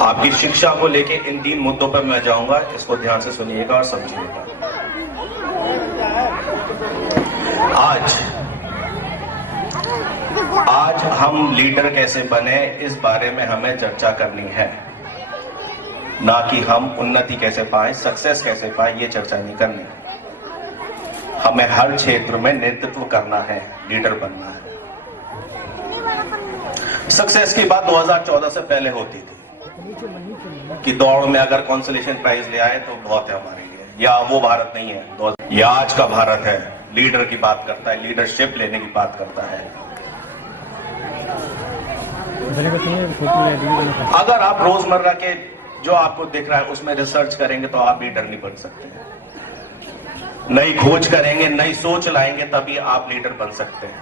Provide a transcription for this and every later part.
आपकी शिक्षा को लेके इन 3 मुद्दों पर मैं जाऊंगा, इसको ध्यान से सुनिएगा और समझिएगा। आज हम लीडर कैसे बने, इस बारे में हमें चर्चा करनी है, ना कि हम उन्नति कैसे पाए, सक्सेस कैसे पाए, ये चर्चा नहीं करनी। हमें हर क्षेत्र में नेतृत्व करना है, लीडर बनना है। सक्सेस की बात 2014 से पहले होती थी कि दौड़ में अगर कॉन्सोलेशन प्राइज ले आए तो बहुत है हमारे लिए, या वो भारत नहीं है, या आज का भारत है, लीडर की बात करता है, लीडरशिप लेने की बात करता है। अगर आप रोजमर्रा के जो आपको दिख रहा है उसमें रिसर्च करेंगे तो आप लीडर नहीं बन सकते। नई खोज करेंगे, नई सोच लाएंगे, तभी आप लीडर बन सकते हैं।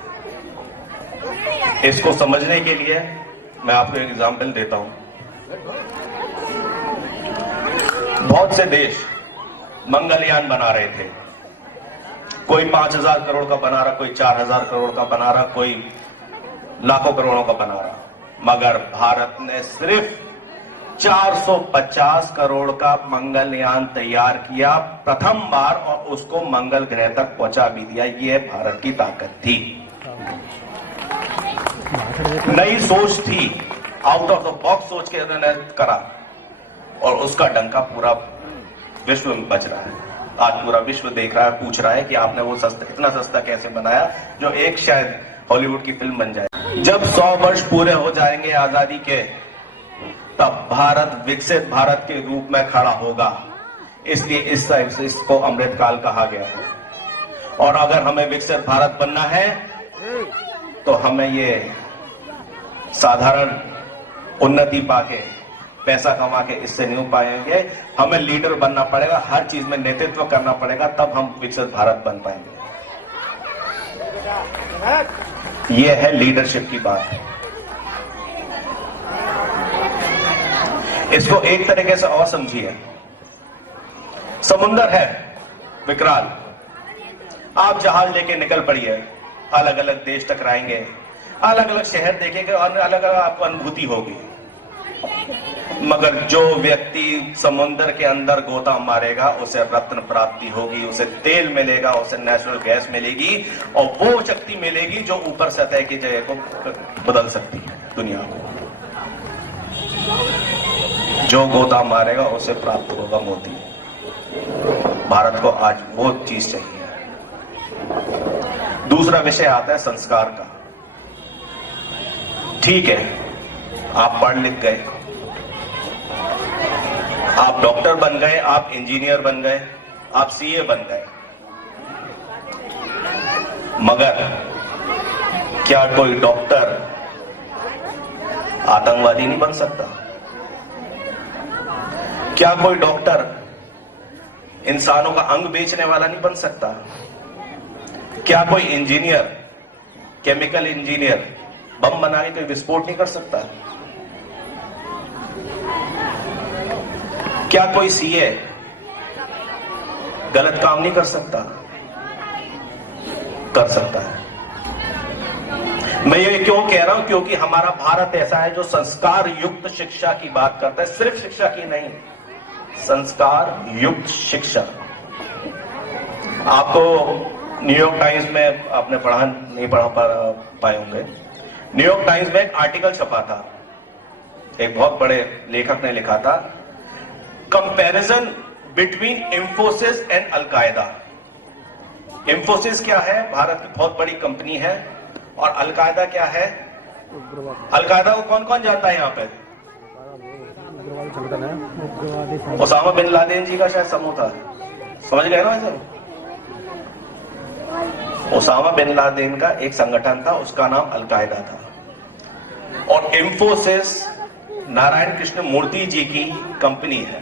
इसको समझने के लिए मैं आपको एक एग्जांपल देता हूं। बहुत से देश मंगलयान बना रहे थे, कोई 5,000 करोड़ का बना रहा, कोई 4,000 करोड़ का बना रहा, कोई लाखों करोड़ों का बना रहा, मगर भारत ने सिर्फ 450 करोड़ का मंगलयान तैयार किया प्रथम बार, और उसको मंगल ग्रह तक पहुंचा भी दिया। ये भारत की ताकत थी, नई सोच थी, आउट ऑफ द बॉक्स सोच के उन्होंने करा, और उसका डंका पूरा विश्व में बज रहा है। आज पूरा विश्व देख रहा है, पूछ रहा है कि आपने वो सस्ता, इतना सस्ता कैसे बनाया जो एक शायद हॉलीवुड की फिल्म बन जाए। जब 100 वर्ष पूरे हो जाएंगे आजादी के, तब भारत विकसित भारत के रूप में खड़ा होगा। इसलिए इसको अमृतकाल कहा गया है। और अगर हमें विकसित भारत बनना है तो हमें ये साधारण उन्नति पाके, पैसा कमा के इससे नहीं हो पाएंगे। हमें लीडर बनना पड़ेगा, हर चीज में नेतृत्व करना पड़ेगा, तब हम विकसित भारत बन पाएंगे। यह है लीडरशिप की बात। इसको एक तरीके से और समझिए। समुंदर है विकराल, आप जहाज लेके निकल पड़िए, अलग अलग देश टकराएंगे, अलग अलग शहर देखेंगे और अलग अलग आपको अनुभूति होगी। मगर जो व्यक्ति समुद्र के अंदर गोता मारेगा उसे रत्न प्राप्ति होगी, उसे तेल मिलेगा, उसे नेचुरल गैस मिलेगी, और वो शक्ति मिलेगी जो ऊपर सतह की जगह को बदल सकती है, दुनिया को। जो गोता मारेगा उसे प्राप्त होगा मोती। भारत को आज वो चीज चाहिए। दूसरा विषय आता है संस्कार का। ठीक है, आप पढ़ लिख गए, आप डॉक्टर बन गए, आप इंजीनियर बन गए, आप सीए बन गए, मगर क्या कोई डॉक्टर आतंकवादी नहीं बन सकता? क्या कोई डॉक्टर इंसानों का अंग बेचने वाला नहीं बन सकता? क्या कोई इंजीनियर, केमिकल इंजीनियर, बम बना के कोई विस्फोट नहीं कर सकता? क्या कोई सीए गलत काम नहीं कर सकता? कर सकता है। मैं ये क्यों कह रहा हूं? क्योंकि हमारा भारत ऐसा है जो संस्कार युक्त शिक्षा की बात करता है, सिर्फ शिक्षा की नहीं, संस्कार युक्त शिक्षा। आपको न्यूयॉर्क टाइम्स में आपने पढ़ा नहीं पढ़ा पाए होंगे, न्यूयॉर्क टाइम्स में एक आर्टिकल छपा था, एक बहुत बड़े लेखक ने लिखा था, comparison between Infosys and al Qaeda. Infosys क्या है? भारत की बहुत बड़ी कंपनी है। और अलकायदा क्या है? अलकायदा को कौन कौन जानता है यहां पे? ओसामा बिन लादेन जी का शायद समूह था, समझ गए ना? वैसे ओसामा बिन लादेन का एक संगठन था, उसका नाम अलकायदा था। और इंफोसिस नारायण कृष्ण मूर्ति जी की कंपनी है।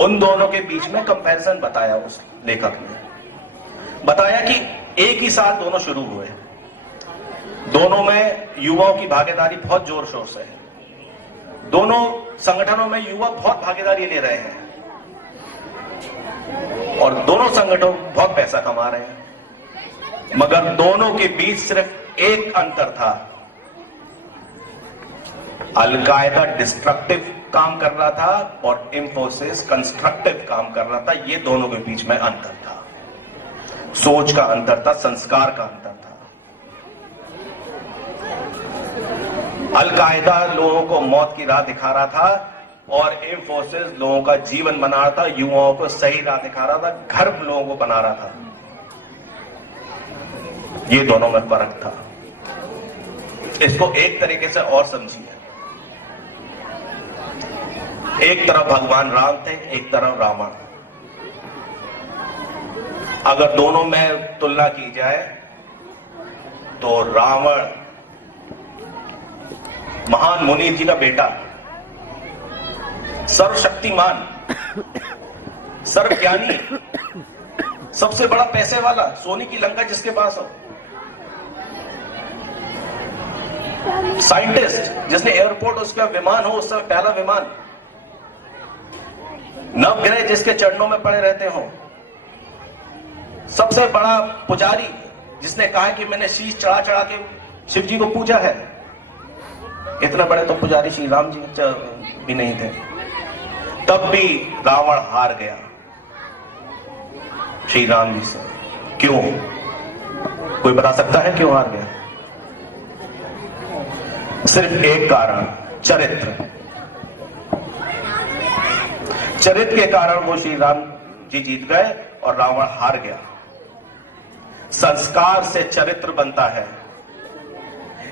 उन दोनों के बीच में कंपैरिजन बताया उस लेखक ने। बताया कि एक ही साथ दोनों शुरू हुए, दोनों में युवाओं की भागीदारी बहुत जोर शोर से है, दोनों संगठनों में युवा बहुत भागीदारी ले रहे हैं, और दोनों संगठन बहुत पैसा कमा रहे हैं, मगर दोनों के बीच सिर्फ एक अंतर था, अलकायदा डिस्ट्रक्टिव काम कर रहा था और इंफोसिस कंस्ट्रक्टिव काम कर रहा था। ये दोनों के बीच में अंतर था, सोच का अंतर था, संस्कार का अंतर था। अल-कायदा लोगों को मौत की राह दिखा रहा था और इंफोसिस लोगों का जीवन बना रहा था, युवाओं को सही राह दिखा रहा था, घर लोगों को बना रहा था। ये दोनों में फर्क था। इसको एक तरीके से और समझिए, एक तरफ भगवान राम थे, एक तरफ रावण। अगर दोनों में तुलना की जाए तो रावण महान मुनि जी का बेटा, सर्वशक्तिमान, सर्वज्ञानी, सबसे बड़ा पैसे वाला, सोने की लंका जिसके पास हो, साइंटिस्ट जिसने एयरपोर्ट उसका विमान हो, उससे पहला विमान, नवग्रह जिसके चरणों में पड़े रहते हो, सबसे बड़ा पुजारी जिसने कहा कि मैंने शीश चढ़ा चढ़ा के शिव जी को पूजा है। इतने बड़े तो पुजारी श्री राम जी भी नहीं थे, तब भी रावण हार गया श्री राम जी से। क्यों? कोई बता सकता है क्यों हार गया? सिर्फ एक कारण, चरित्र। चरित्र के कारण वो श्री राम जी जीत गए और रावण हार गया। संस्कार से चरित्र बनता है,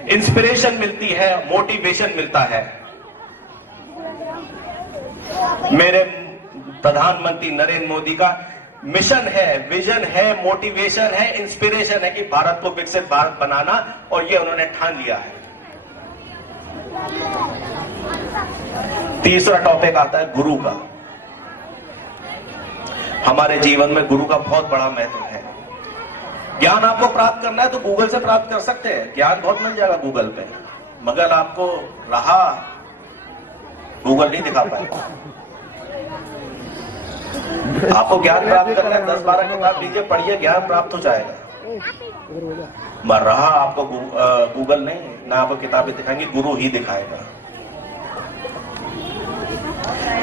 इंस्पिरेशन मिलती है, मोटिवेशन मिलता है। मेरे प्रधानमंत्री नरेंद्र मोदी का मिशन है, विजन है, मोटिवेशन है, इंस्पिरेशन है कि भारत को विकसित भारत बनाना, और ये उन्होंने ठान लिया है। तीसरा टॉपिक आता है गुरु का। हमारे जीवन में गुरु का बहुत बड़ा महत्व है। ज्ञान आपको प्राप्त करना है तो गूगल से प्राप्त कर सकते हैं, ज्ञान बहुत मिल जाएगा गूगल पे, मगर आपको रहा गूगल नहीं दिखा पाएगा। आपको ज्ञान प्राप्त करना है, 10-12 किताब लीजिए, पढ़िए, ज्ञान प्राप्त हो जाएगा। मगर रहा आपको गूगल नहीं, ना आपको किताबें दिखाएंगे, गुरु ही दिखाएगा।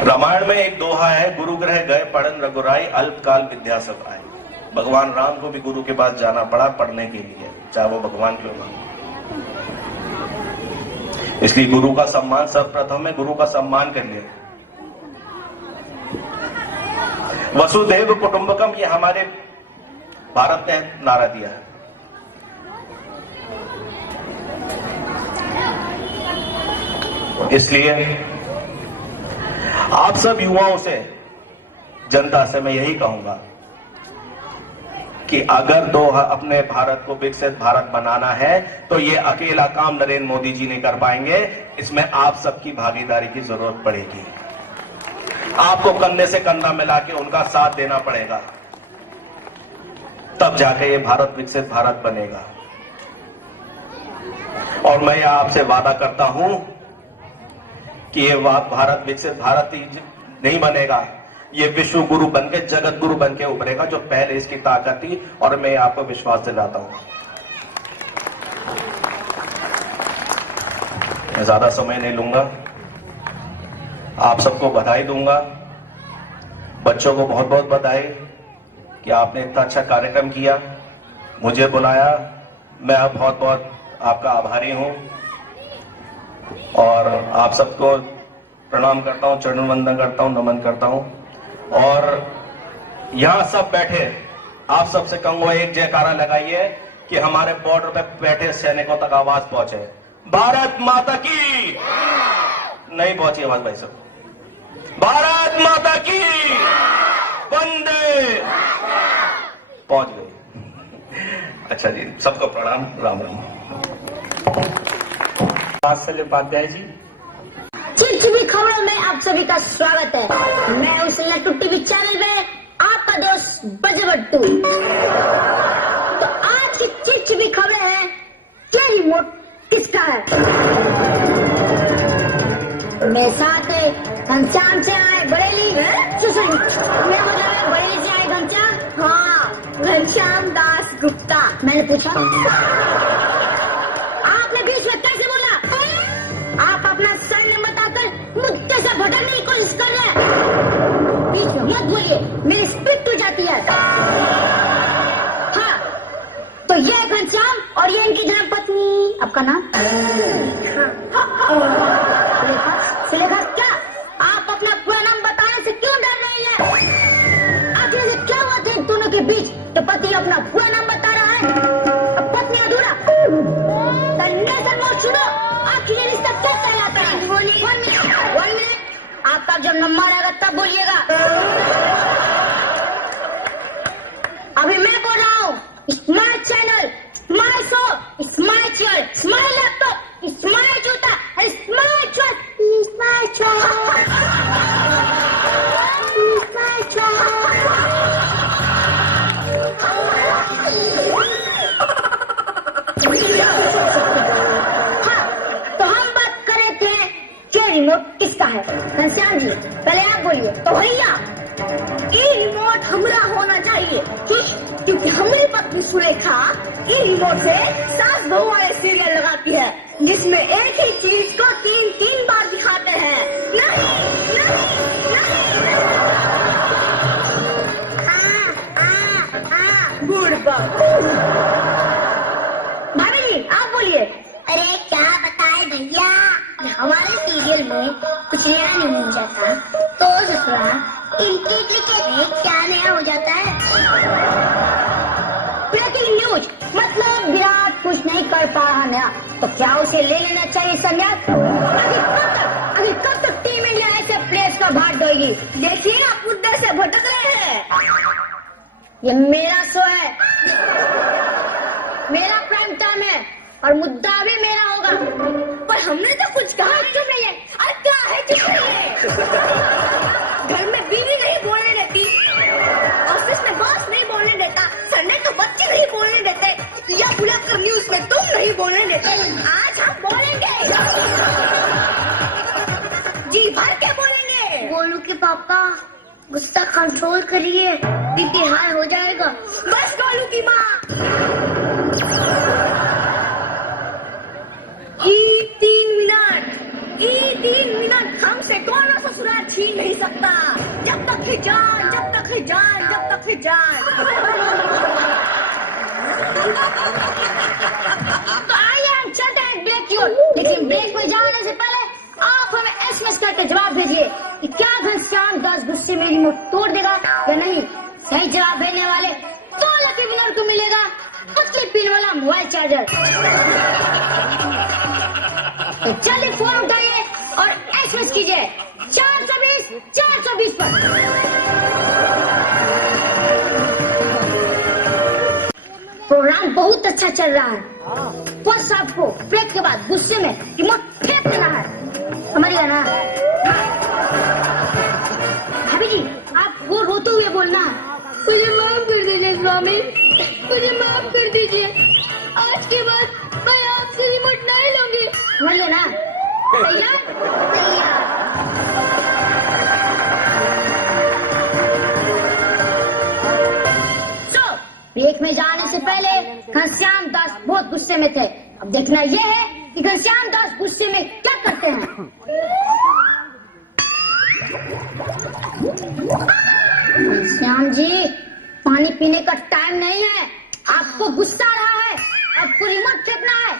रामायण में एक दोहा है, गुरु गृह गए पढ़न रघुराई, अल्पकाल विद्या सब आई। भगवान राम को भी गुरु के पास जाना पड़ा पढ़ने के लिए, चाहे वो भगवान क्यों ना। इसलिए गुरु का सम्मान सर्वप्रथम है, गुरु का सम्मान करिए। वसुधैव कुटुंबकम, ये हमारे भारत ने नारा दिया है। इसलिए आप सब युवाओं से, जनता से मैं यही कहूंगा कि अगर तो अपने भारत को विकसित भारत बनाना है तो ये अकेला काम नरेंद्र मोदी जी नहीं कर पाएंगे, इसमें आप सबकी भागीदारी की जरूरत पड़ेगी। आपको कंधे से कंधा मिला के उनका साथ देना पड़ेगा, तब जाके ये भारत विकसित भारत बनेगा। और मैं आपसे वादा करता हूं कि ये भारत विकसित भारत ही नहीं बनेगा, ये विश्व गुरु बनके, जगत गुरु बनके उभरेगा, जो पहले इसकी ताकत थी, और मैं आपको विश्वास दिलाता हूं। मैं ज्यादा समय नहीं लूंगा, आप सबको बधाई दूंगा। बच्चों को बहुत बहुत बधाई कि आपने इतना अच्छा कार्यक्रम किया, मुझे बुलाया, मैं बहुत बहुत आपका आभारी हूं। और आप सबको प्रणाम करता हूं, चरण वंदन करता हूं, नमन करता हूं। और यहां सब बैठे, आप सबसे कहूंगा एक जयकारा लगाइए कि हमारे बॉर्डर पे बैठे सैनिकों तक आवाज पहुंचे, भारत माता की। नहीं पहुंची आवाज भाई साहब, भारत माता की वंदे। पहुंच गई। अच्छा जी, सबको प्रणाम, राम राम। वात्सल्य उपाध्याय जी। चिरचिरी खबरों में आप सभी का स्वागत है। मैं उस लट्टू टीवी चैनल में आपका दोस्त बजबट्टू। तो आज की चिरचिरी खबरें हैं, क्या रिमोट किसका है? मेरे साथ घनश्याम से आए बरेली, मैं मतलब बरेली से आए घनश्याम। हाँ, घनश्याम दास गुप्ता। मैंने पूछा आपने बीच में कैसे बोला? आप अपना सरनेम बताकर मुझसे भटक आपका नाम? सुलेखा? सुलेखा क्या? आप अपना पूरा नाम बताने से क्यों डर रही है? आखिर से क्या हुआ था दोनों के बीच तो पति अपना पूरा नाम बता रहा है, पत्नी अधूरा? सुनो, आखिर ये रिश्ता क्या कहलाता है? बोलिए। 1 मिनट, आपका जब नंबर आएगा तब बोलिएगा। अभी मैं बोल रहा हूँ, smart channel, smart show, smart chair, smart laptop, smart जूता, smart choice, smart choice, smart choice. हाँ, तो हम बात कर रहे थे कि रिमोट किसका है? घनश्याम जी पहले आप बोलिए। तो भैया ये रिमोट हमारा होना चाहिए, क्योंकि हमारी पत्नी सुलेखा ये रिमोट से सास बहू वाले सीरियल लगाती है, जिसमें एक ही चीज को 3 बार दिखाते हैं। नहीं नहीं नहीं, गुड बात। भाभी जी आप बोलिए। अरे क्या बताए भैया, हमारे सीरियल में कुछ नया नहीं हो जाता तो ससुराल इनके क्या नया हो जाता है। ब्रेकिंग न्यूज मतलब विराट कुछ नहीं कर पा रहा नया, तो क्या उसे ले लेना चाहिए संन्यास? आखिर कब तक टीम इंडिया ऐसे प्लेयर्स का भाग देगी? देखिए आप मुद्दे से भटक रहे हैं। ये मेरा शो है, मेरा प्राइम टाइम है और मुद्दा भी मेरा होगा। पर हमने तो कुछ कहा क्यों नहीं है? अरे क्या है क्यों नहीं है? घर में बीवी नहीं बोलने देती, ऑफिस में बॉस नहीं बोलने देता, संडे को बच्चे नहीं बोलने देते, या बुलाकर न्यूज में तुम नहीं बोलने देते। आज हम बोलेंगे, जी भर के बोलेंगे। बोलू कि पापा गुस्सा कंट्रोल करिए, बीपी हाई हो जाएगा। बस बोलू की माँ। ये 3 मिनट हमसे कौन ससुराल छीन नहीं सकता। जब तक है जान, जब तक है जान, जब तक है जान। तो आइए हम चलते हैं ब्रेक की ओर, लेकिन ब्रेक में जाने से पहले आप हमें SMS करके जवाब भेजिए कि क्या घनश्याम दास गुस्से में रिमोट तोड़ देगा या नहीं। सही जवाब देने वाले 2 लकी विनर को मिलेगा पतली पिन वाला मोबाइल चार्जर। तो जल्दी फोन उठाइए और SMS कीजिए 420 पर। प्रोग्राम बहुत अच्छा चल रहा है, बस आपको ब्रेक के बाद गुस्से में रिमोट फेंक देना है, समझिए ना? भाभी जी आप वो रोते हुए बोलना, मुझे माफ कर दीजिए स्वामी, मुझे माफ कर दीजिए, आज के बाद मैं आपसे रिमोट नहीं लूंगी, समझिए ना? तैयार? ब्रेक में जाने से पहले घनश्याम दास बहुत गुस्से में थे। अब देखना यह है कि घनश्याम दास गुस्से में क्या करते हैं। घनश्याम जी पानी पीने का टाइम नहीं है, आपको गुस्सा आ रहा है, आपको रिमोट फेंकना है।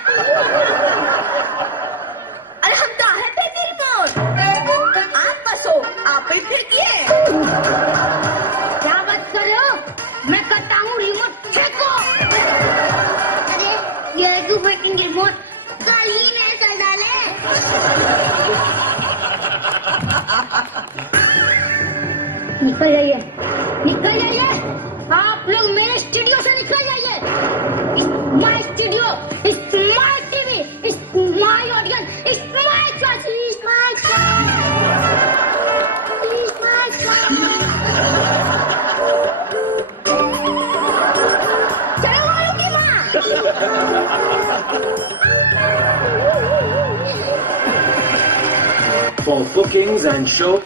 अरे हम तो है फेंकी रिमोट, आप बसो आप ही फेंकिए। क्या बात कर रहे हो? मैं कहता हूँ रिमोट फेंको। अरे ये क्यों फेंकेंगे रिमोट, कल ही नहीं कर डाले। निकल जाइए, निकल जाइए, आप लोग मेरे स्टूडियो से निकल जाइए। My studio, my TV, my audience, my choice, my For bookings and show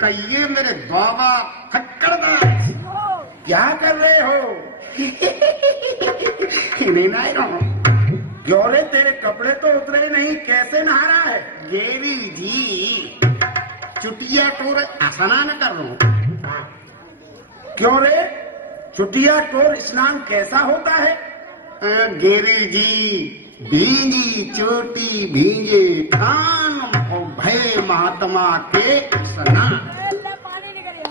कहिए मेरे बाबा फक्कड़दास। क्या कर रहे हो? नहीं ना रहो। क्यों रे, तेरे कपड़े तो उतरे नहीं, कैसे नहा रहा है? गेरी जी चुटिया टोर स्नान कर रहा हूं। क्यों रे, चुटिया टोर स्नान कैसा होता है? गेरी जी भींगी चोटी भींगे कान और भय महात्मा के स्नान।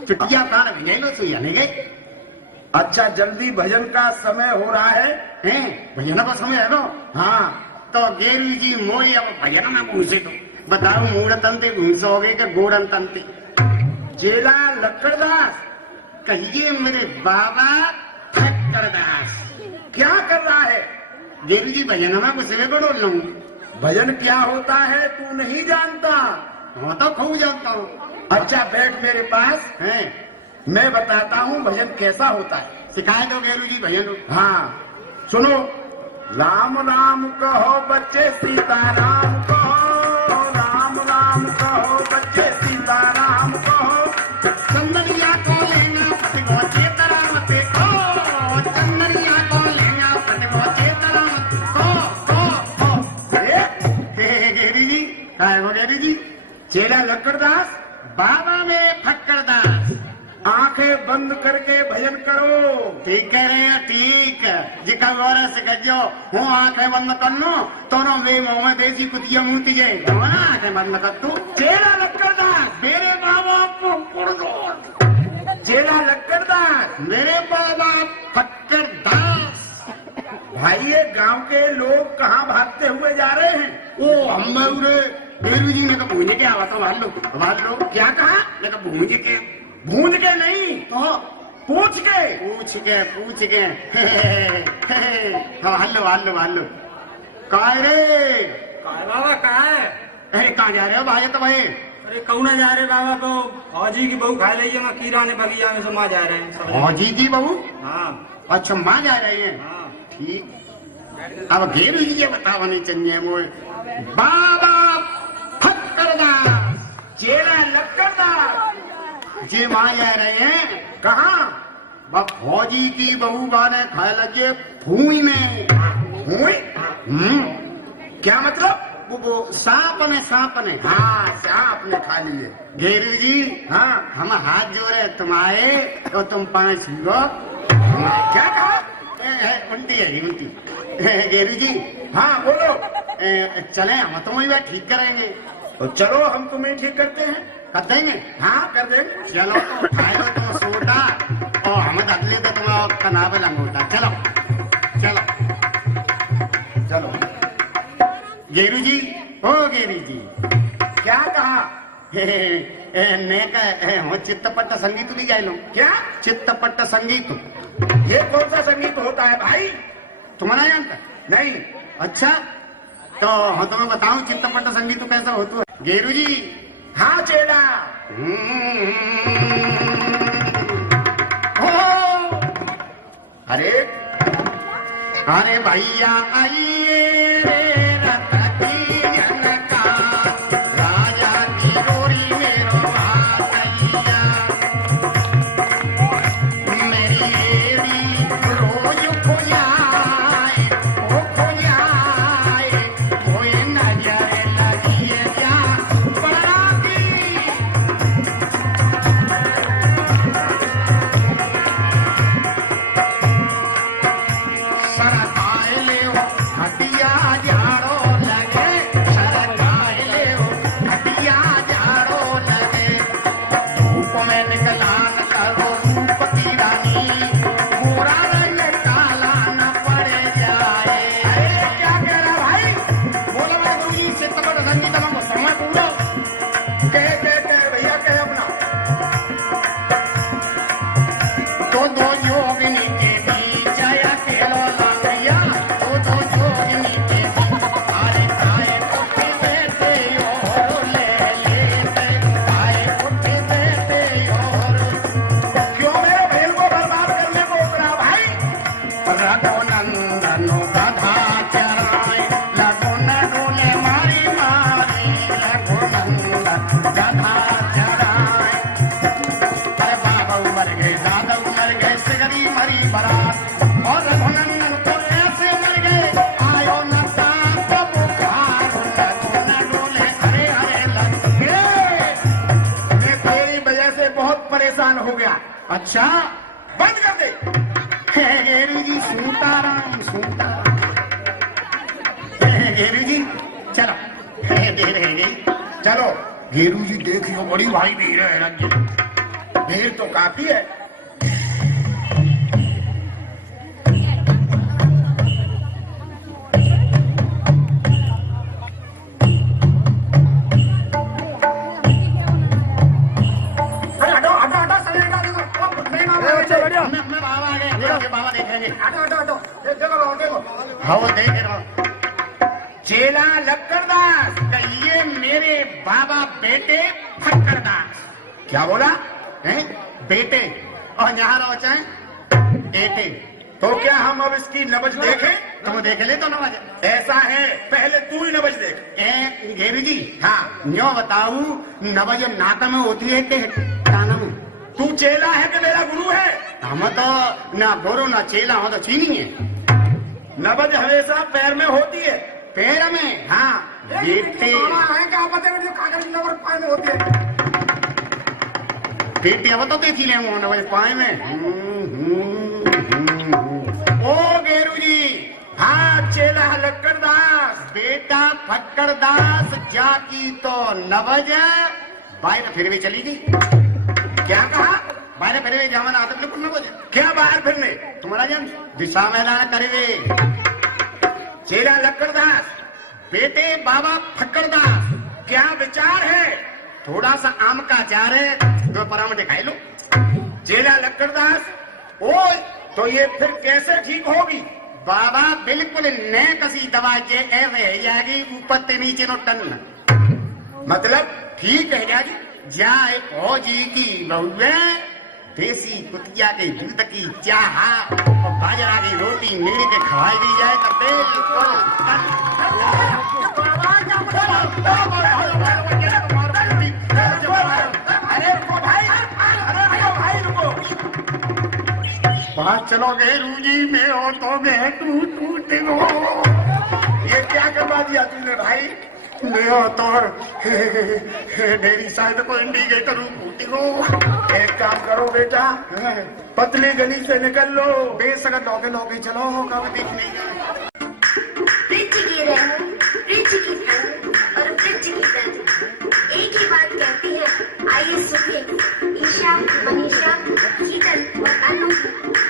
चुटिया कान भिंगेलो सो यानी गए। अच्छा, जल्दी भजन का समय हो रहा है। भजन का समय है ना? हाँ, तो गेरू जी मोई अब भजन में पूछे तो बताओ, मूड तंते घूसोगे के गोड़न तंते? चेला लक्कड़दास, कहिए मेरे बाबा फक्कड़दास। क्या कर रहा है? गेरू जी भजन में पूछे बड़ो लूं। भजन क्या होता है तू नहीं जानता? हाँ तो खूब जानता हूँ। अच्छा बैठ मेरे पास है, मैं बताता हूँ भजन कैसा होता है। सिखाए दो गेरू जी भजन। हाँ सुनो। राम राम कहो बच्चे सीता राम कहो, राम राम कहो बच्चे सीता राम कहो। चंदनिया को लेना पटको चेतराम पे को, चंदनिया को लेना पटको चेतराम को। गेरू जी काय हो गेरू जी? चेला लक्कड़दास, बाबा में फक्कड़दास। आंखें बंद करके भजन करो। ठीक कह रहे हैं, ठीक। जिका गौर से कहो हूँ आंखें बंद कर लो तो नो वे मुंह में देसी कुतिया मुँह जाए। आंखें बंद कर तू। चेला लक्कड़दास, मेरे बाबा को चेला लक्कड़दास, मेरे बाबा फक्कड़दास। भाई ये गांव के लोग कहाँ भागते हुए जा रहे हैं? ओ हम गेरू जी ने कहा भूंज के आवा तो भाल लो। क्या कहा? भूंज के? भूंज के नहीं तो पूछ के। हल्लो काय रे? काय बाबा काय? अरे कहाँ जा रहे हो भाई? तो भाई अरे कहू ना जा रहे बाबा, तो फौजी की बहू खा लीजिए, मैं किराने बगिया में से माँ जा रहे हैं। फौजी की बहू? हाँ। अच्छा माँ जा रही है? हाँ ठीक। अब गेरू जी ये बतावा नहीं चाहिए मोए। बाबा फक्कड़दास, चेला लक्कड़दास जी माँ जा रहे हैं। कहाँ? फौजी की बहू गाने खाए लगे फूई में। फूई? क्या मतलब? वो सांप ने। हाँ सांप ने खा लिए। गेरू जी हाँ, हम हाथ जोड़े तुम्हारे तो तुम 5 लो। क्या कहा? उल्टी है उल्टी। गेरू जी हाँ बोलो। चले हम तुम्हें ठीक करेंगे। तो चलो हम तुम्हें ठीक करते हैं। कर देंगे? हाँ कर देंगे। चलो तो उठाए लो तो सोटा और हम अगले तो तुम्हारा कनावे लंगोटा। चलो गेरू जी, ओ गेरू जी क्या कहा? ने चित्तपट्ट संगीत नहीं जाए लो। क्या चित्तपट्ट संगीत? ये कौन सा संगीत होता है भाई? तुम्हारा जानता? नहीं। अच्छा तो हाँ तुम्हें बताऊं चित्तपट्ट संगीत कैसा होता है? गेरू जी हाँ चेला। अरे भैया आइए रत की जनता, राजा की गोरी मेरो भागैया, मेरी एड़ी रोज खो जाए, कोई नजर लगी है क्या बराती। सरकाए ले हटिया जाड़ो लगे, सरकाए ले हटिया जाड़ो लगे, धूप में निकला न करो रूप की रानी, पूरा रंग काला न पड़ जाए। अरे क्या कह रहा भाई? बोलो मैं दूरी से तबड़ रंगी तमाम समय बोलो। कह भैया कह अपना। तो दो योगिनी के बीच आया खेलो लांगड़िया, तो दो योगिनी के बीच आए आए उठे बैठे और ले लेते, आए उठे बैठे और। क्यों मेरे भेल को बर्बाद करने को उतरा भाई? रघुनंदन गधा चराए, लगुन डोले मारी मारी, बाल हो गया। अच्छा बंद कर दे। घेरू जी सीताराम सीताराम। घेरू जी चलो चलो। घेरू जी देखियो बड़ी भाई भीड़ है, भीड़ तो काफी है। बाबा देखेंगे। देखो हाँ देख रहा। चेला लक्कड़दास ये मेरे बाबा बेटे फक्कड़दास। क्या बोला है? बेटे। और यहाँ रहो चाहे बेटे। तो क्या हम अब इसकी नबज देखें? तुम देख ले तो नबज। ऐसा है पहले तू ही नबज देख। घेरू जी हाँ न्यो बताऊ नबज नाता में होती है कि काना में? तू चेला है कि मेरा गुरु है? हम तो ना गुरु ना चेला हो तो चीनी है। नबज हमेशा पैर में होती है। पैर में हाँ बेटे बेटी अब तो देखी ले नबज पाए में। ओ घेरू जी हाँ चेला लक्कड़दास बेटा फक्कड़दास जाकी तो नबज बाहर फिर भी चली गई। क्या कहा? बाहर फिर जावन आदत न कुछ क्या बाहर फिरने? तुम्हारा जन दिशा मैदान करे। चेला लक्कड़दास बेटे बाबा फक्कड़दास क्या विचार है? थोड़ा सा आम का अचार है दो पराम दिखाई लो। चेला लक्कड़दास ओ तो ये फिर कैसे ठीक होगी? बाबा बिल्कुल न कसी दवा के ऐसे जाएगी ऊपर से नीचे नो टन। मतलब ठीक है जाएगी। जाए फौजी की बहुए देसी कुतिया के दूध की चाह और बाजरा की रोटी मेरे के खवाई दी जाए तो बात चलो घेरू जी में हो तो मैं टूट गो। ये क्या करवा दिया तूने भाई? मैं तो मेरी शायद को इंडिकेटर फूटी हो। एक काम करो बेटा पतली गली से निकल लो। बेसगत लोगे लोगे चलो होगा मैं देख नहीं। वृक्ष की रहूं, वृक्ष की धन और वृक्ष की धन एक ही बात कहती है। आइए सुनिए ईशा मनीषा शीतल और अनु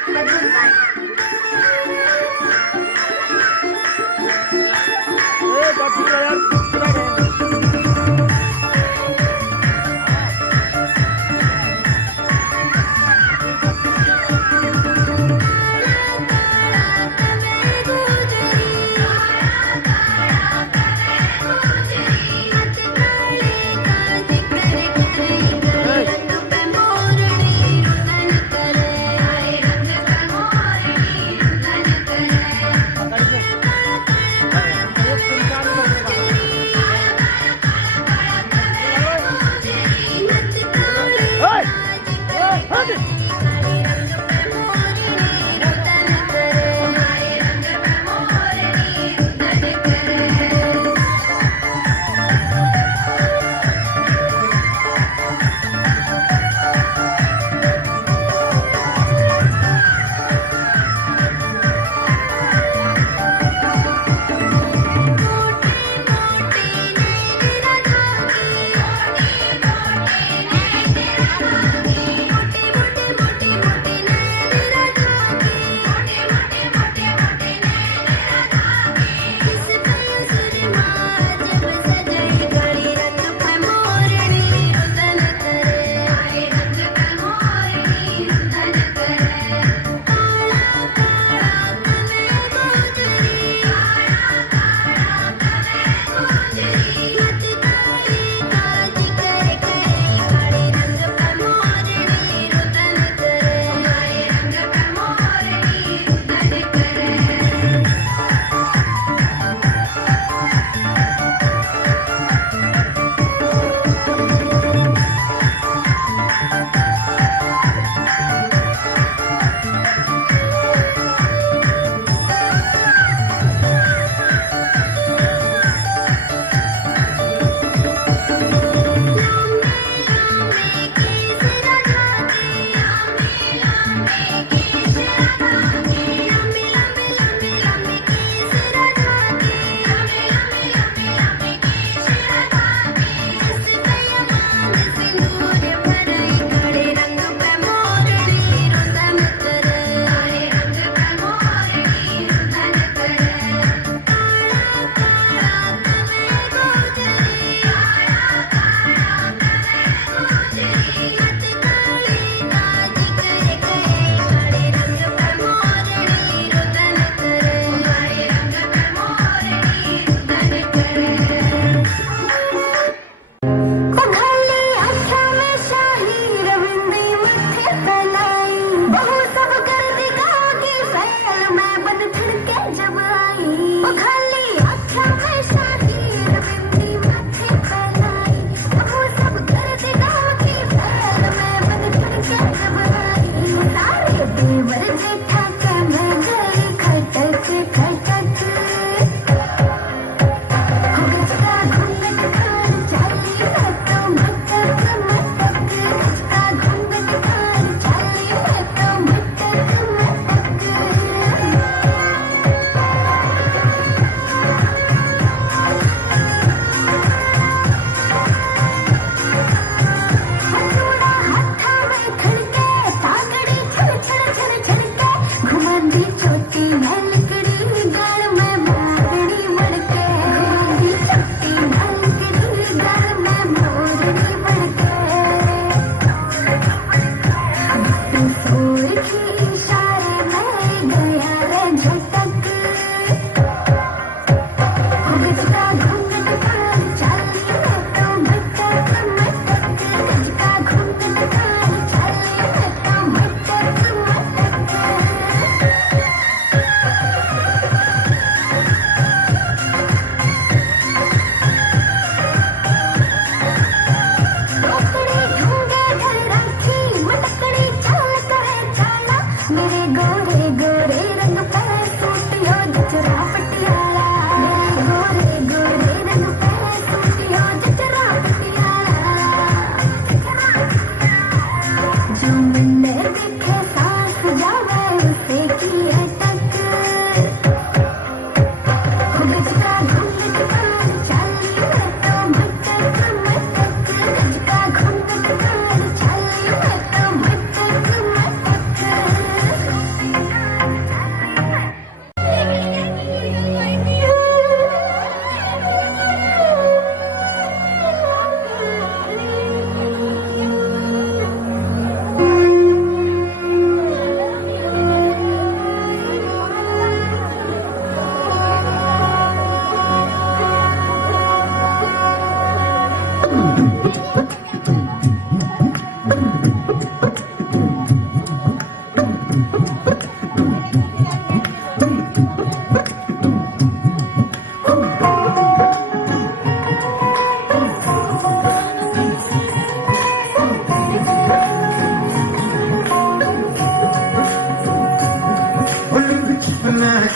मधुर गाना।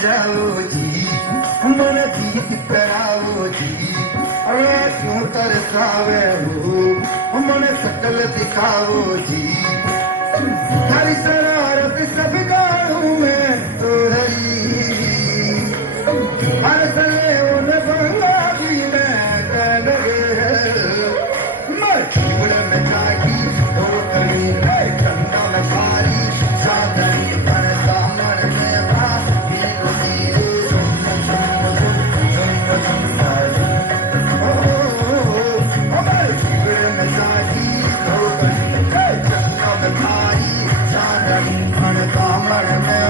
जाओ जी मन गीत कराओ जी अरे क्यों तरसावे हो मन सकल दिखाओ जी हरी शरारत सब गाड़ू में तो रही हर सले उन बंगा भी मैं कर मैं जीवन में जागी तो कहीं ठंडा में भारी साधनी बनता मरने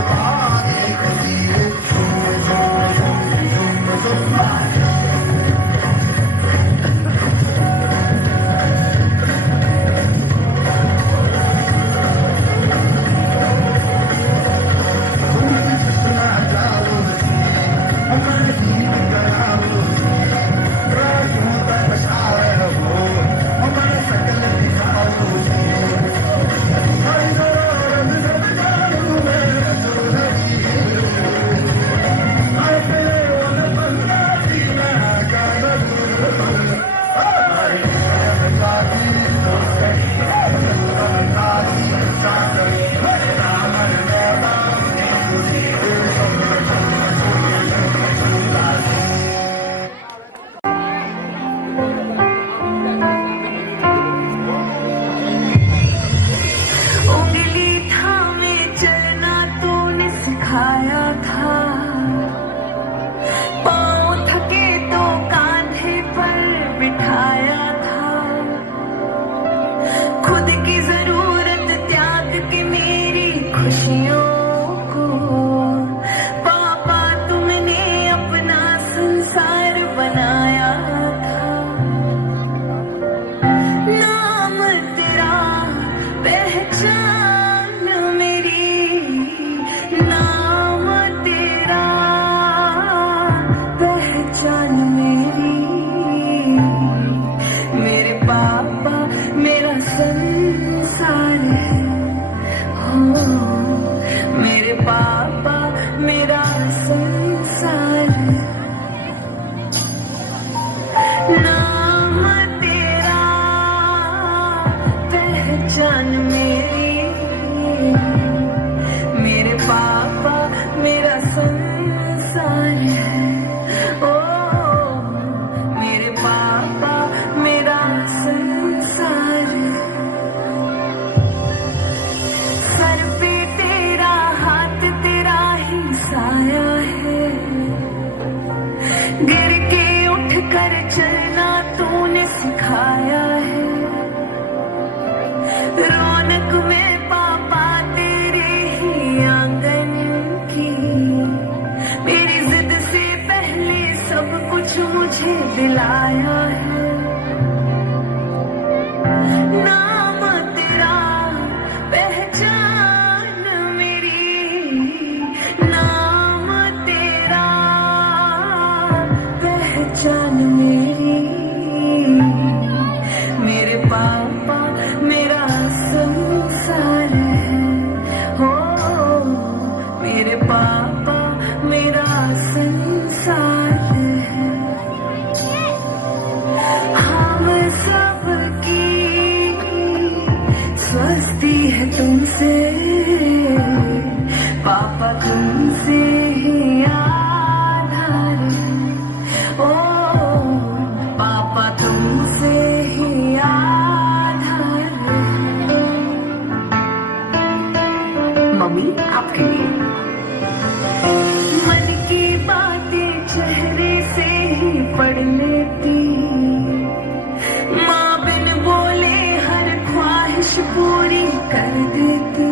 पूरी कर देती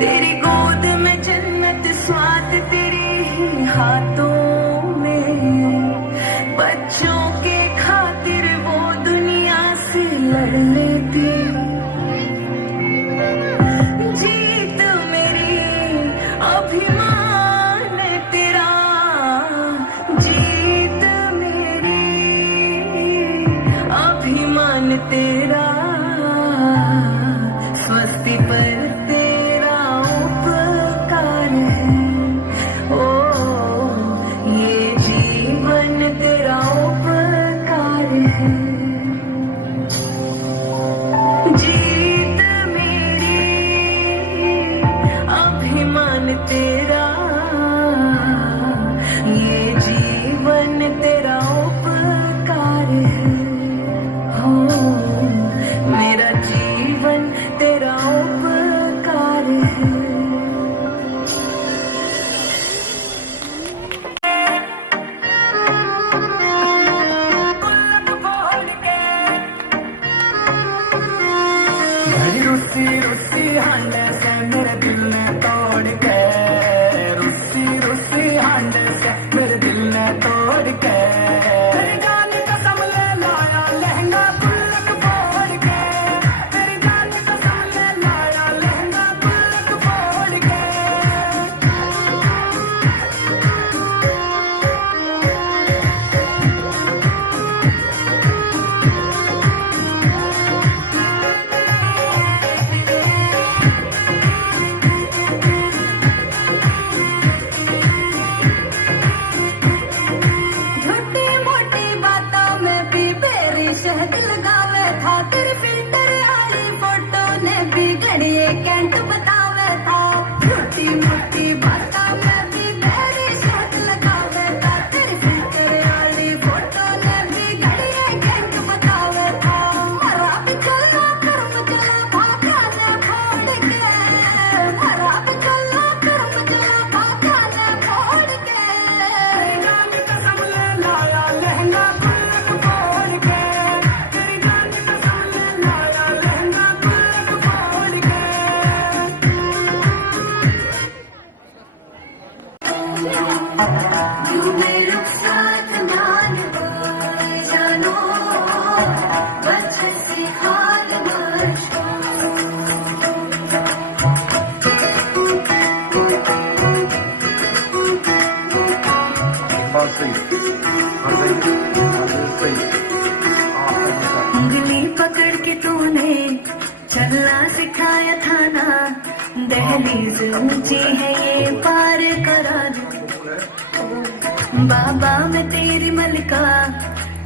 तेरी गोद में जन्नत अभिमान तेरा स्वस्ति पर तेरा उपकार है। ओ ये जीवन तेरा उपकार है। जीत मेरी अभिमान तेरा ये जीवन तेरा उपकार है। हो मेरा जीवन तेरा उपकार है। रुसी रुसी हांडे से मेरे दिल ने तोड़ के, रुसी रुसी हांडे से मेरे दिल ने तोड़ के, तेरी जान कसम ले लाया लहंगा गुल्लक फोड़ के, तेरी जान कसम ले लाया लहंगा गुल्लक फोड़ के। छोटी मोटी बातों में भी बेरी शहद लगावे था, तेरे फिल्टर वाली फोटो ने भी घड़िए कैंट बतावे था। छोटी मोटी बातों में भी बेरी शहद लगावे था, तेरे फिल्टर वाली फोटो ने भी घड़िए कैंट बतावे था। मरा बिचला कर्म चला भागा ने फोड़ के, मरा बिचला कर्म चला भागा ने फोड़ के, जान कसम ले लाया लहंगा गुल्लक फोड़ के, तेरी जान कसम ले लाया लहंगा गुल्लक फोड़ के। You made up साथ मान जानो बच्चे से हाल मचो। उंगली पकड़ के तूने चलना सिखाया था ना, दहलीज ऊंची है ये पार करा दे। बाबा मैं तेरी मलिका,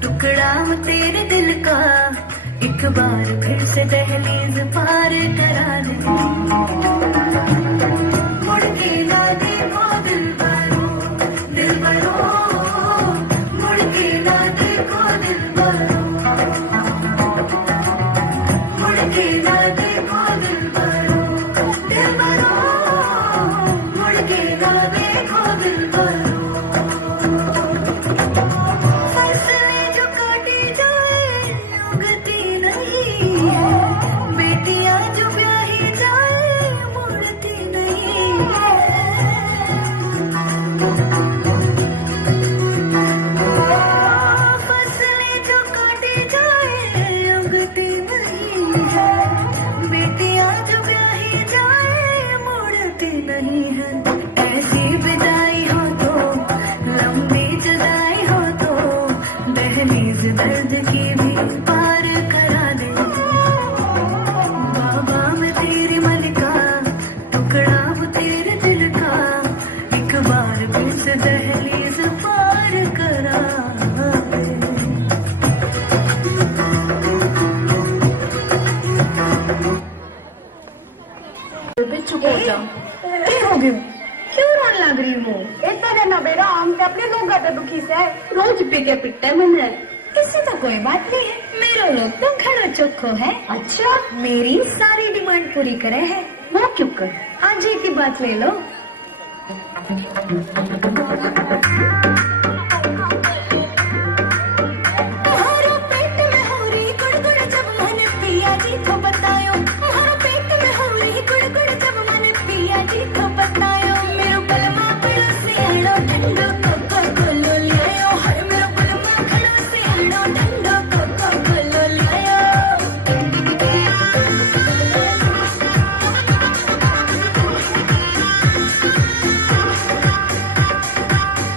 टुकड़ा हूँ तेरे दिल का, एक बार फिर से दहलीज पार करा दे। मुड़ के ना देखो दिल भरो, दिल भरो, मुड़ के ना देखो दिल भरो, मुड़ के ना देखो दिल भरो, दिल भरो, मुड़ के ना देखो दिल भरो। फैसले जो काटे जाए उगती नहीं है, बेटियां जो ब्याही जाए मुड़ती नहीं है। फसलें जो काटे जाए उगती नहीं है, बेटियां जो ब्याही जाए मुड़ती नहीं है। ऐसी विदाई हो तो, लंबी जुदाई हो तो, दहलीज दर्द की भी पार करा दे। बाबा मैं तेरी मलिका, टुकड़ा हूँ तेरे दिल का, एक बार फिर से दहलीज पार करा दे। चुप हो जाओ, क्या हो गया? क्यों रोने लग रही हूँ? इतना करना बेटा, हम तो अपने लोग गए दुखी से रोज पी के पिटते मैंने, इससे तो कोई बात नहीं है। मेरा लोग तो घर चोखो है। अच्छा, मेरी सारी डिमांड पूरी करे है, वो क्यों कर? आज एक ही बात ले लो। तुम्हारा पेट में हो रही गुड़गुड़ जब मैंने पिया जी को बतायो, तुम्हारा पेट में हो रही गुड़गुड़ जब मैंने पिया जी को बतायो। मेरे बलमा पड़ो से आड़ो ठंडो कोको कोलो लायो, हर मेरे बलमा खड़ो से आड़ो ठंडो कोको कोलो लायो।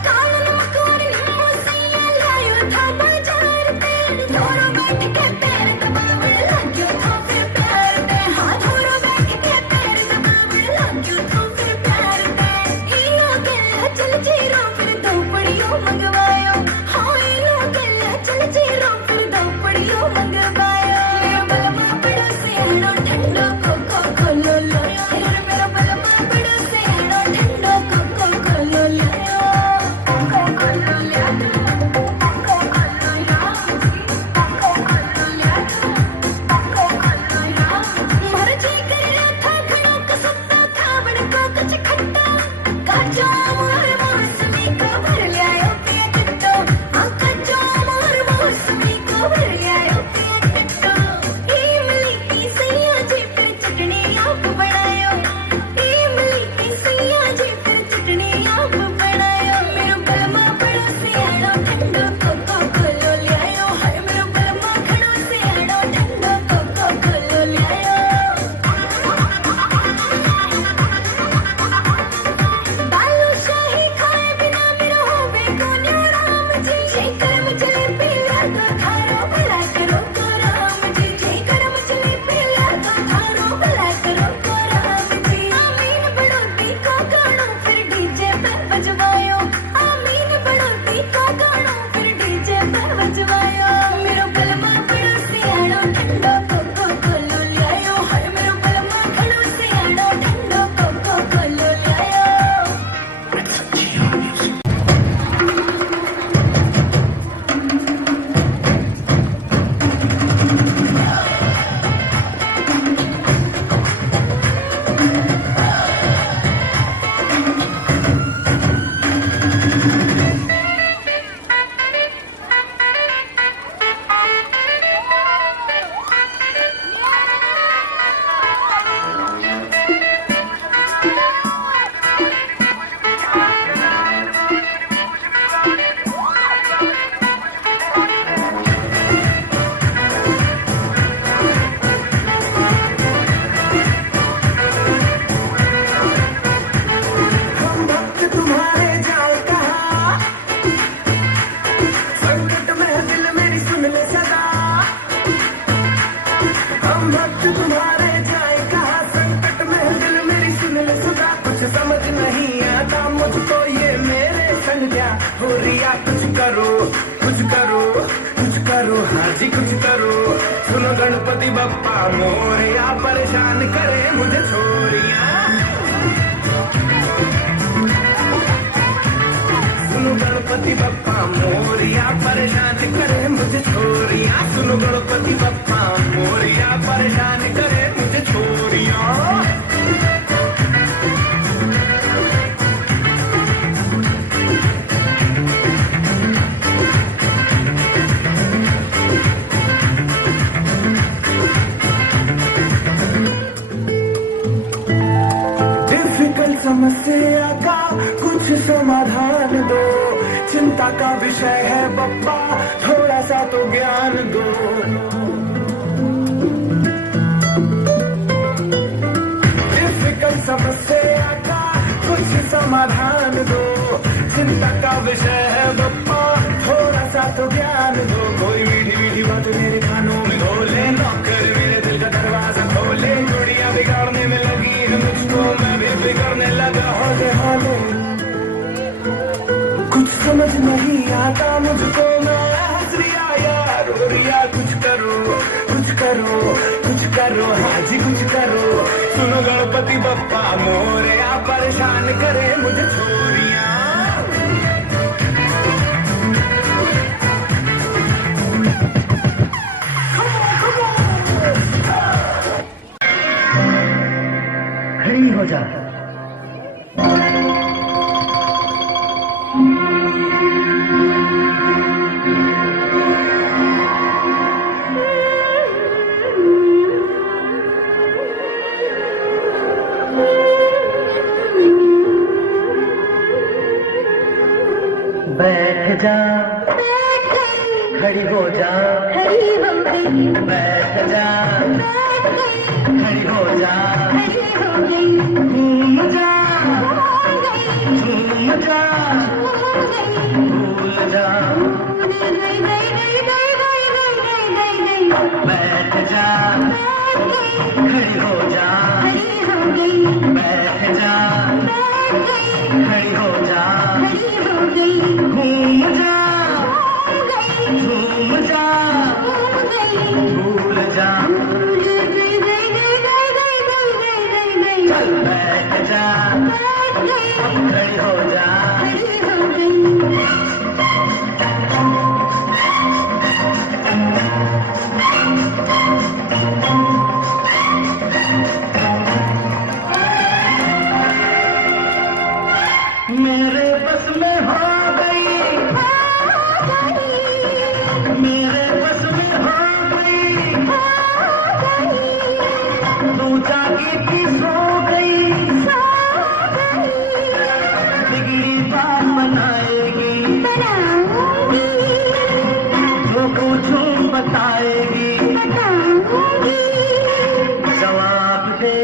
कालन मकोर नींबू से लायो था बाजार पे, दोनों बैठ के पैर दबा करो हाँ जी कुछ करो। सुनो गणपति बप्पा मोरया परेशान करे मुझे छोरियां। सुनो गणपति बप्पा मोरया परेशान करे मुझे छोरियां। सुनो गणपति बप्पा मोरया परेशान करे मुझे छोरियां। समस्या का कुछ समाधान दो। चिंता का विषय है बप्पा थोड़ा सा तो ज्ञान दो। डिफिकल्ट समस्या का कुछ समाधान दो। चिंता का विषय है बप्पा थोड़ा सा तो ज्ञान दो। कोई मीठी मीठी बात मेरे कानों में बोले, नौकर मेरे दिल का दरवाजा खोले। जोड़ियां बिगाड़ने में लगी है मुझको, मैं भी बिगड़ने लगा हौले हौले। कुछ समझ नहीं आता मुझको, मैं हंस रिया यार रो रिया। कुछ करो कुछ करो कुछ करो हाँ जी कुछ करो। सुनो गणपति बप्पा मोरया परेशान करे मुझे छोरियां। खड़ी हो जा। बैठ जा खड़ी हो जा। बैठ जा खड़ी हो जा। घूम जा झूम जा भूल जा। बैठ जा खड़ी हो जा। बैठ जा खड़ी हो जा। घूम जा झूम जा भूल जा। चल बैठ जा खड़ी हो जा। मेरे बस में हो गई, मेरे बस में हो गई। तू जागी थी सो गई। बिगड़ी बात बनाएगी, जो पूछूं बताएगी। जवाब दे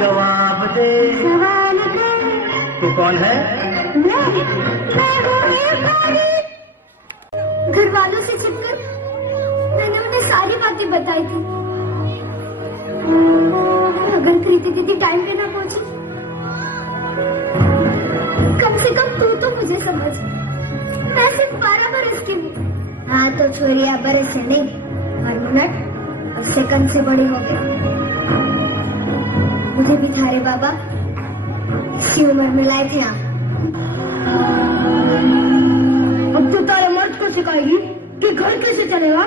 जवाब दे। तू कौन है? घर वालों से छिपकर मैंने उन्हें सारी बातें बताई थी। अगर कृति दीदी टाइम पे ना पहुंची, कम से कम तू तो मुझे समझ। मैं सिर्फ 12 बरस की हूँ। हाँ तो छोरिया बरस से नहीं और मिनट और सेकंड से बड़ी हो गई। मुझे भी थारे बाबा इसी उम्र में लाए थे आप। अब तू तारे मर्द को सिखाएगी कि घर कैसे चलेगा।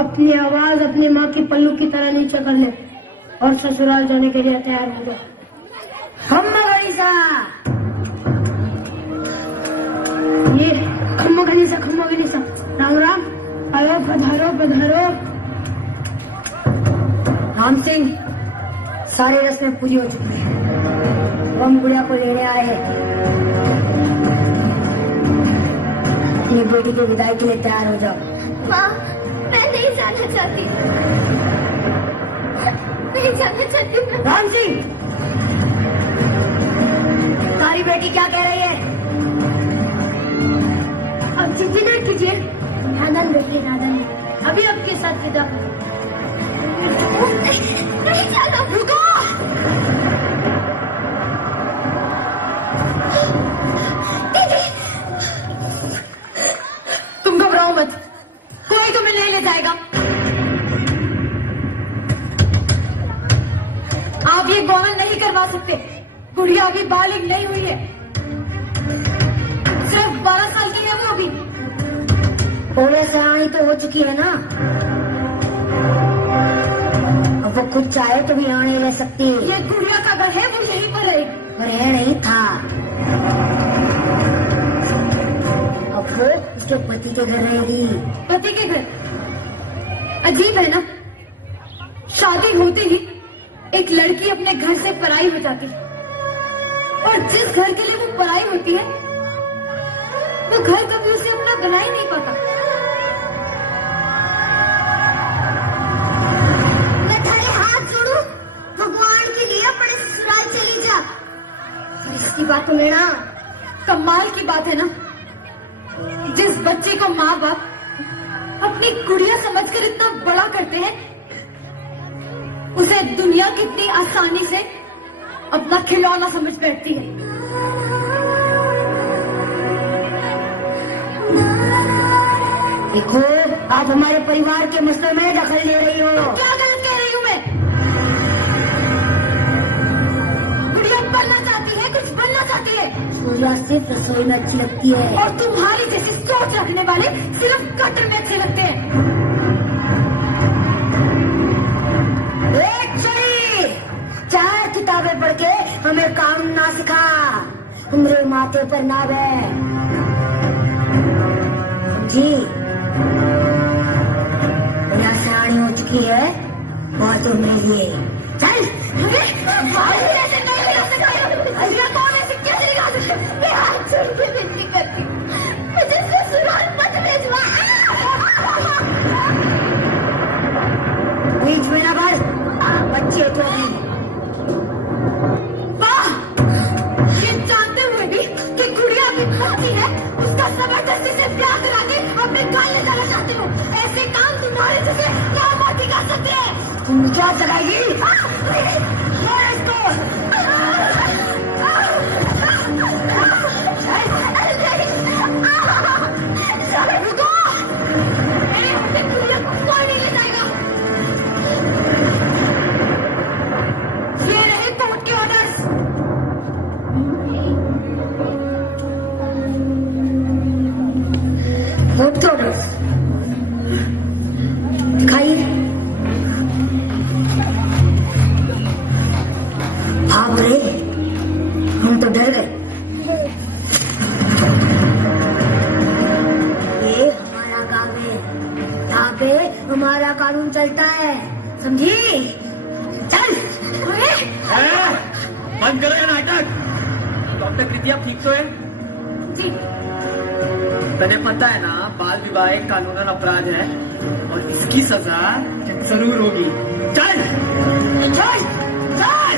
अपनी आवाज अपनी माँ की पल्लू की तरह नीचे कर ले और ससुराल जाने के लिए तैयार हो जा। खम्मा गणिसा, ये खम्मा गणिसा राम राम। आयो पधारो पधारो। राम सिंह, सारी रस्में पूरी हो चुकी है। हम बुढ़िया को लेने आए हैं। अपनी बेटी की विदाई के लिए तैयार हो जाओ। माँ, मैं नहीं जाना चाहती। नहीं जाना चाहती। राम सिंह, तारी बेटी क्या कह रही है? अब चिंता न कीजिए। नादन बेटी नादन, अभी आपके साथ विदा। नहीं जाना। रुको। ले जाएगा? आप ये गौरव नहीं करवा सकते। गुड़िया अभी बालिग नहीं हुई है, सिर्फ 12 साल की है वो अभी। थोड़े सयानी तो हो चुकी है ना, अब वो खुद चाहे तो भी आने ले सकती है। ये गुड़िया का घर है, वो यहीं पर है। पर है नहीं था, अब वो उसके पति के घर रहेगी। पति के घर? अजीब है ना, शादी होते ही एक लड़की अपने घर से पराई हो जाती है, और जिस घर के लिए वो पराई होती है वो घर कभी उसे अपना बना ही नहीं पाता। मैं तेरे हाथ जोड़ू, भगवान के लिए अपने ससुराल चली जा। फिर इसकी बात में ना, कमाल की बात है ना, जिस बच्चे को माँ बाप अपनी गुड़िया समझकर इतना बड़ा करते हैं, उसे दुनिया कितनी आसानी से अपना खिलौना समझ बैठती है। देखो, आप हमारे परिवार के मसले में दखल ले रही हो। क्या गलत कह रही हूँ मैं? गुड़िया बनना चाहती है, कुछ बनना चाहती है, सूर्या सिर्फ रसोई में अच्छी लगती है, और तुम्हारी जैसी सोच रखने वाले सिर्फ कटर में अच्छे लगते हैं। चार किताबें पढ़ के हमें कानून ना सिखा, हमरे माथे पर ना बे जी। दुनिया सयानी हो चुकी है, बहुत तो मेरे लिए। चल ऐसे नहीं लगा सकते, भैया कौन ऐसे कैसे लगा सकते? मैं हाथ छोड़ के विनती करती हूँ, मुझे ससुराल मत भेजवा। बीच में ना बस, बच्चे तो हैं। ये जानते हुए भी कि गुड़िया अभी पति है, उसका जबरदस्ती से ब्याह करा के अपने घर ले जाना चाहती हूँ। ऐसे काम तुम्हारे जैसे लामाती कर सकते हैं। तुम क्या चलाएगी? रुको, मेरे हमसे गुड़िया को कोई नहीं ले जाएगा। ये रहे कोर्ट के ऑर्डर्स। दिखाइए। भाग रहे, हम तो डर गए। ये हमारा गाँव है, यहाँ पे हमारा कानून चलता है, समझी? चल। बंद करो ये नाटक। डॉक्टर कृति, आप ठीक तो है? जी, तने पता है ना, बाल विवाह एक कानूनन अपराध है और इसकी सजा जरूर होगी। चल चल चल।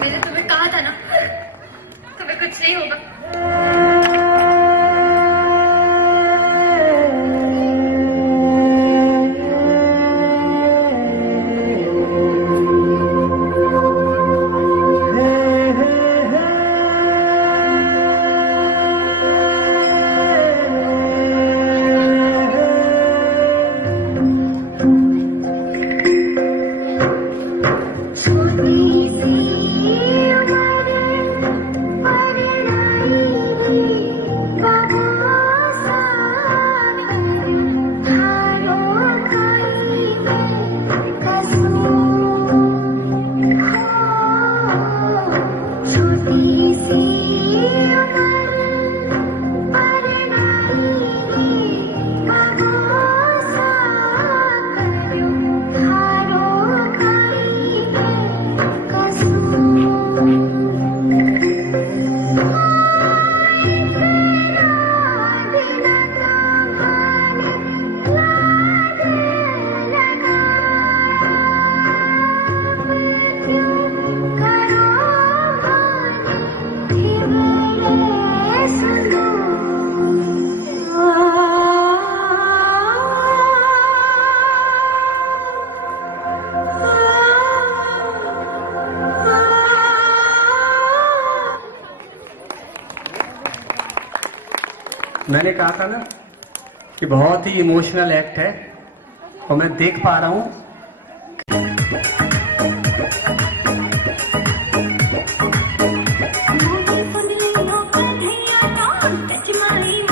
मैंने तुम्हें कहा था ना, तुम्हें कुछ नहीं होगा। He मैंने कहा था ना कि बहुत ही इमोशनल एक्ट है और मैं देख पा रहा हूं Touch my